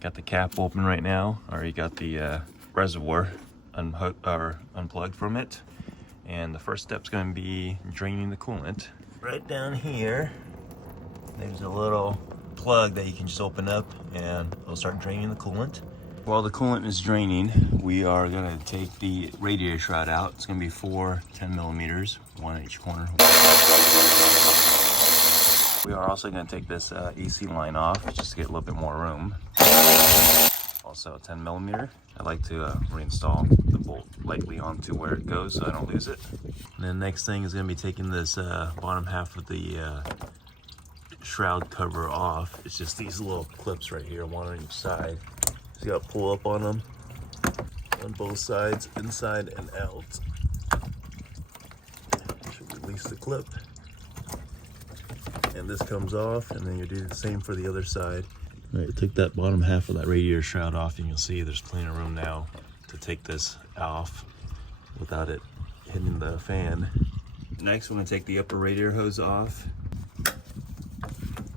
Got the cap open right now. Already got the reservoir unplugged from it. And the first step's going to be draining the coolant. Right down here, there's a little plug that you can just open up and it'll start draining the coolant. While the coolant is draining, we are going to take the radiator shroud out. It's going to be 4 10 millimeters, one in each corner. We are also going to take this AC line off just to get a little bit more room. Also 10 millimeter. I like to reinstall the bolt lightly onto where it goes so I don't lose it. And then next thing is going to be taking this bottom half of the shroud cover off. It's just these little clips right here, one on each side. So you got to pull up on them on both sides, inside and out. Should release the clip. And this comes off, and then you do the same for the other side. All right, take that bottom half of that radiator shroud off, and you'll see there's plenty of room now to take this off without it hitting the fan. Next, we're gonna take the upper radiator hose off.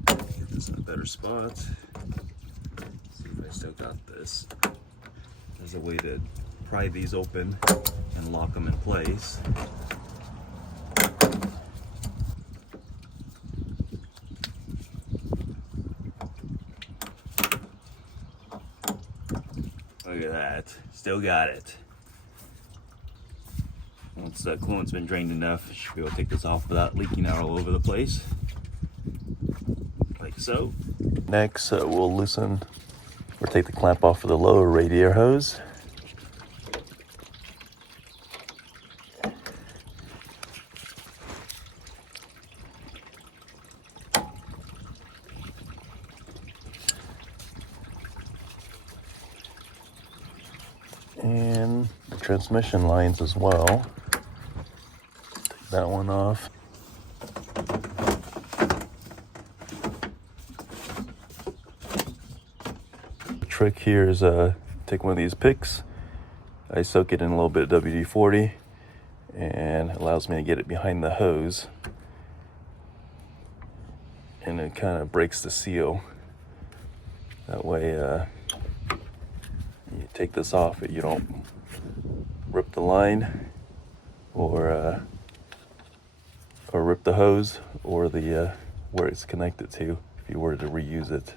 Get this in a better spot. See if I still got this. There's a way to pry these open and lock them in place. Look at that, still got it. Once the coolant's been drained enough, you should be able to take this off without leaking out all over the place. Like so. Next, we'll loosen or take the clamp off of the lower radiator hose. And the transmission lines as well. Take that one off. The trick here is take one of these picks. I soak it in a little bit of WD-40 and it allows me to get it behind the hose. And it kind of breaks the seal. That way you take this off, you don't rip the line or rip the hose or the where it's connected to if you were to reuse it.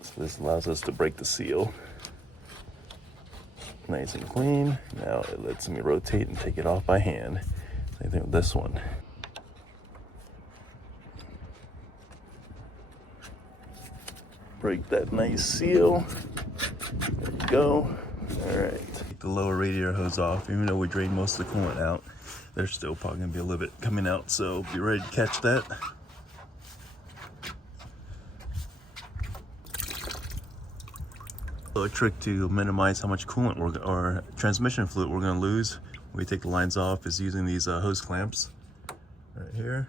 So this allows us to break the seal. Nice and clean. Now it lets me rotate and take it off by hand. Same thing with this one. Break that nice seal. There you go. All right. Take the lower radiator hose off. Even though we drained most of the coolant out, there's still probably gonna be a little bit coming out, so be ready to catch that. So a trick to minimize how much coolant or transmission fluid we're gonna lose when we take the lines off is using these hose clamps right here.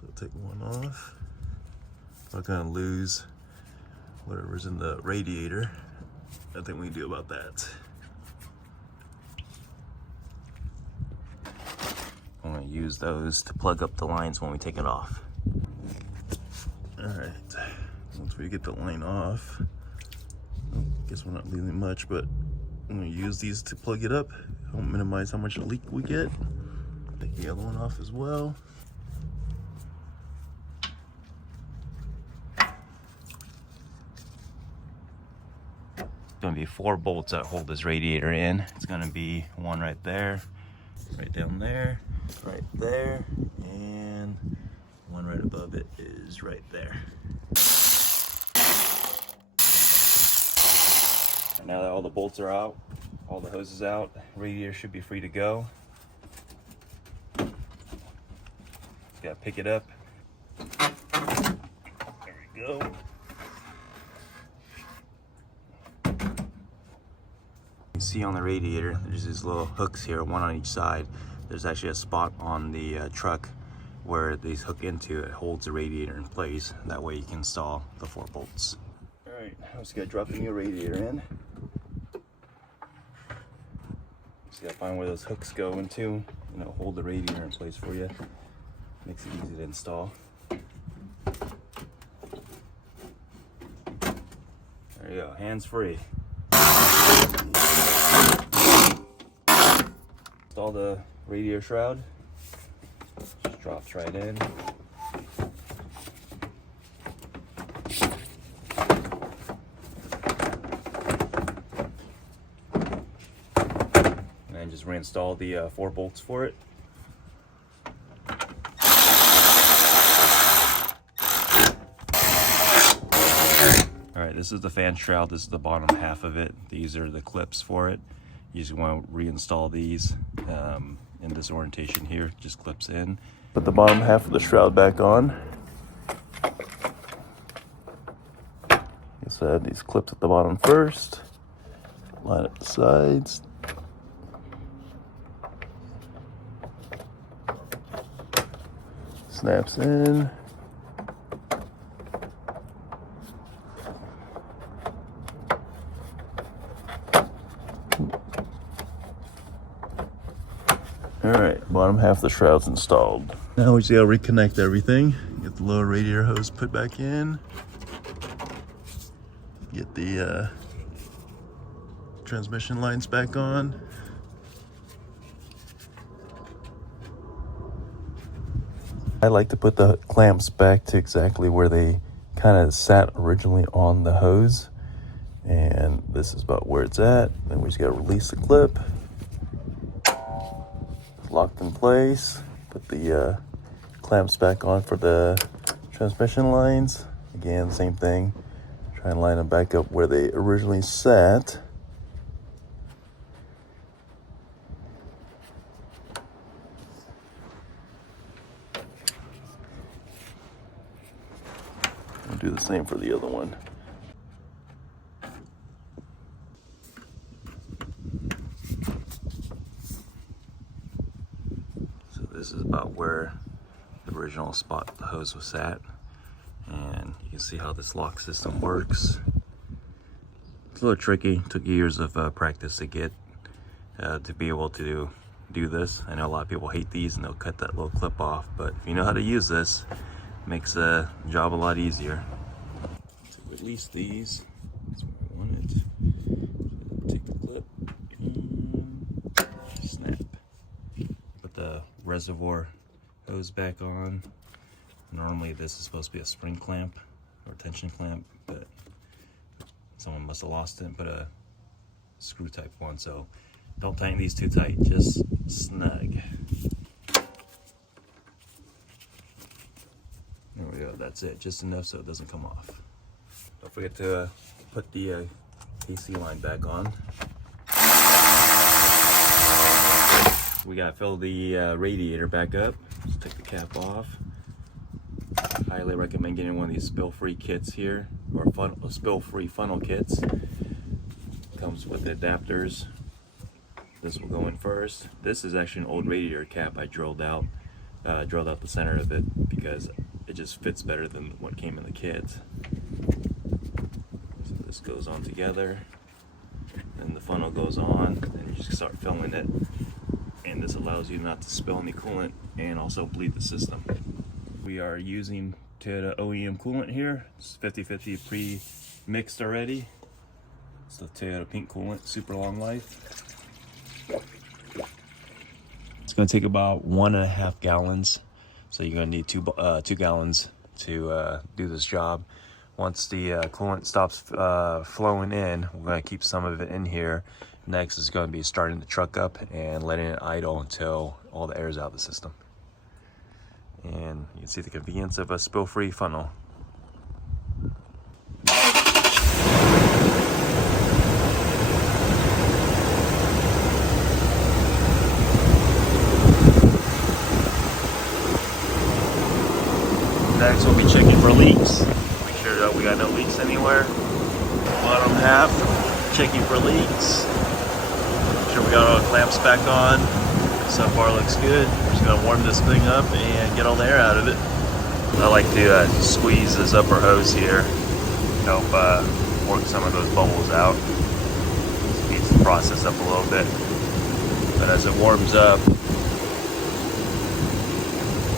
So take one off. I'm not gonna lose whatever's in the radiator. Nothing we can do about that. I'm going to use those to plug up the lines when we take it off. Alright, once we get the line off, I guess we're not losing much, but I'm going to use these to plug it up. Help minimize how much leak we get. Take the other one off as well. Going to be 4 bolts that hold this radiator in. It's going to be one right there, right down there, right there, and one right above it is right there. And now that all the bolts are out, all the hoses out, radiator should be free to go. Gotta pick it up. There we go. See on the radiator, there's these little hooks here, one on each side. There's actually a spot on the truck where these hook into. It holds the radiator in place. That way you can install the 4 bolts. All right, I'm just gonna drop the new radiator in. Just gotta find where those hooks go into, hold the radiator in place for you. Makes it easy to install. There you go, hands free. Install the radiator shroud. Just drops right in. And just reinstall the 4 bolts for it. Alright, this is the fan shroud. This is the bottom half of it. These are the clips for it. You just want to reinstall these in this orientation here. Just clips in. Put the bottom half of the shroud back on. Like I said, these clips at the bottom first. Line up the sides. Snaps in. Alright, bottom half of the shroud's installed. Now we just gotta reconnect everything. Get the lower radiator hose put back in. Get the transmission lines back on. I like to put the clamps back to exactly where they kind of sat originally on the hose. And this is about where it's at. Then we just gotta release the clip. Locked in place. Put the clamps back on for the transmission lines. Again, same thing. Try and line them back up where they originally sat. We'll do the same for the other one. This is about where the original spot the hose was at, and you can see how this lock system works. It's a little tricky. Took years of practice to get to be able to do this. I know a lot of people hate these and they'll cut that little clip off, but if you know how to use this, it makes the job a lot easier. To release these, that's where I want it. Take the clip and snap. Put the reservoir hose back on. Normally this is supposed to be a spring clamp or tension clamp, but someone must have lost it and put a screw type one, so don't tighten these too tight, just snug. There we go, that's it, just enough so it doesn't come off. Don't forget to put the AC line back on. We gotta fill the radiator back up. Just take the cap off. Highly recommend getting one of these spill-free kits here, or spill-free funnel kits. Comes with the adapters. This will go in first. This is actually an old radiator cap I drilled out the center of it because it just fits better than what came in the kit. So this goes on together, then the funnel goes on, and you just start filling it. And this allows you not to spill any coolant and also bleed the system. We are using Toyota OEM coolant here. It's 50/50 pre-mixed already. It's the Toyota pink coolant, super long life. It's going to take about 1.5 gallons. So you're going to need 2 gallons to do this job. Once the coolant stops flowing in, we're going to keep some of it in here. Next is going to be starting the truck up and letting it idle until all the air is out of the system. And you can see the convenience of a spill-free funnel. Next we'll be checking for leaks. Make sure that we got no leaks anywhere. Bottom half, checking for leaks. Make sure we got all the clamps back on. So far looks good. We're just gonna warm this thing up and get all the air out of it. I like to squeeze this upper hose here, help work some of those bubbles out. Speeds the process up a little bit. But as it warms up,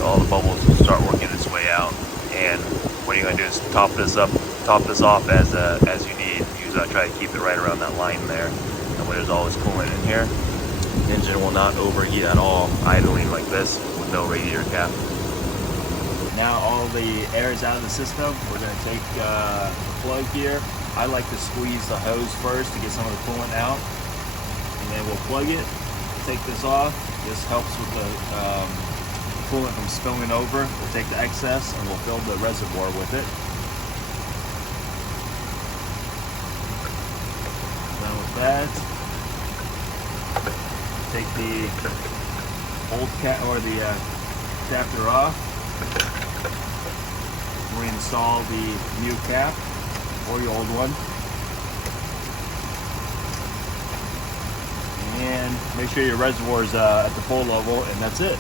all the bubbles will start working its way out. And what you're gonna do is top this off as you need. because I try to keep it right around that line there. And when there's always coolant in here, the engine will not overheat at all, idling like this with no radiator cap. Now all the air is out of the system. We're going to take the plug here. I like to squeeze the hose first to get some of the coolant out, and then we'll plug it, take this off. This helps with the coolant from spilling over. We'll take the excess and we'll fill the reservoir with it. Done with that. Take the old cap or the adapter off. Reinstall the new cap or your old one. And make sure your reservoir is at the full level, and that's it.